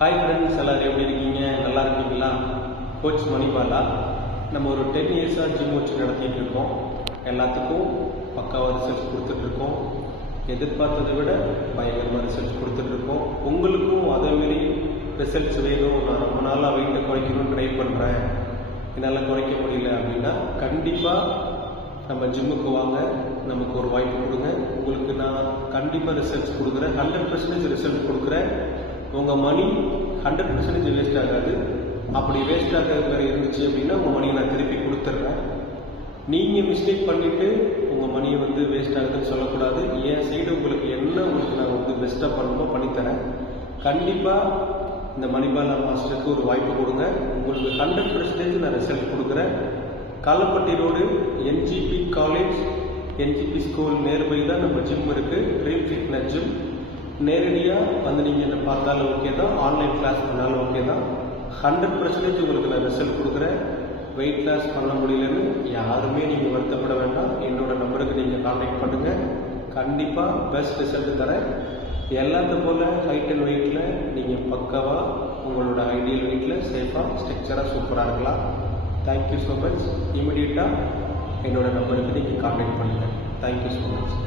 Hi friends, எல்லோரும் எப்படி இருக்கீங்க? நல்லா இருக்கீங்களா? கோச் மணிபாலா. நம்ம ஒரு 10 இயர்ஸாக ஜிம் வச்சு நடத்திட்டு இருக்கோம். எல்லாத்துக்கும் பக்காவாக ரிசல்ட்ஸ் கொடுத்துட்ருக்கோம். எதிர்பார்த்ததை விட பயங்கரமாக ரிசல்ட்ஸ் கொடுத்துட்ருக்கோம். உங்களுக்கும் அதேமாரி ரிசல்ட்ஸ் வேணும், நான் ரொம்ப நாளாக வெயிட்டை குறைக்கணும்னு ட்ரை பண்ணுறேன், என்னால் குறைக்க முடியல அப்படின்னா கண்டிப்பாக நம்ம ஜிம்முக்கு வாங்க, நமக்கு ஒரு வாய்ப்பு கொடுங்க. உங்களுக்கு நான் கண்டிப்பாக ரிசல்ட்ஸ் கொடுக்குறேன். 100% ரிசல்ட் கொடுக்குறேன். உங்கள் மணி 100% வேஸ்ட் ஆகாது. அப்படி வேஸ்ட் ஆகாத மாதிரி இருந்துச்சு அப்படின்னா உங்கள் மணியை நான் திருப்பி கொடுத்துட்றேன். நீங்கள் மிஸ்டேக் பண்ணிவிட்டு உங்கள் மணியை வேஸ்ட் ஆகுதுன்னு சொல்லக்கூடாது. என் சைடு உங்களுக்கு நான் பெஸ்ட்டாக பண்ணணுமோ பண்ணித்தரேன். கண்டிப்பாக இந்த மணிபாலா மாஸ்டருக்கு ஒரு வாய்ப்பு கொடுங்க. உங்களுக்கு 100% நான் ரிசல்ட் கொடுக்குறேன். Kalapatti road NGP college, NGP school நேர்பை தான் நம்ம ஜிம் இருக்குது. Dream fitness gym. நேரடியாக நீங்கள் என்ன பார்த்தாலும் ஓகே தான், ஆன்லைன் கிளாஸ் பண்ணாலும் ஓகே தான். 100% உங்களுக்கு நான் ரிசல்ட் கொடுக்குறேன். வெயிட் லாஸ் பண்ண முடியலன்னு யாருமே நீங்கள் வருத்தப்பட வேண்டாம். என்னோட நம்பருக்கு நீங்கள் கான்டாக்ட் பண்ணுங்கள். கண்டிப்பாக பெஸ்ட் ரிசல்ட் தரேன். எல்லாத்த போல் ஹைட் அண்ட் வெயிட்டில் நீங்கள் பக்காவாக உங்களோட ஐடியல் வெயிட்டில் சேஃபாக ஸ்ட்ரக்சராக சூப்பராக இருக்கலாம். Thank you so much. இமிடியட்டாக என்னோட நம்பருக்கு நீங்கள் கான்டாக்ட் பண்ணுங்கள். Thank you so much.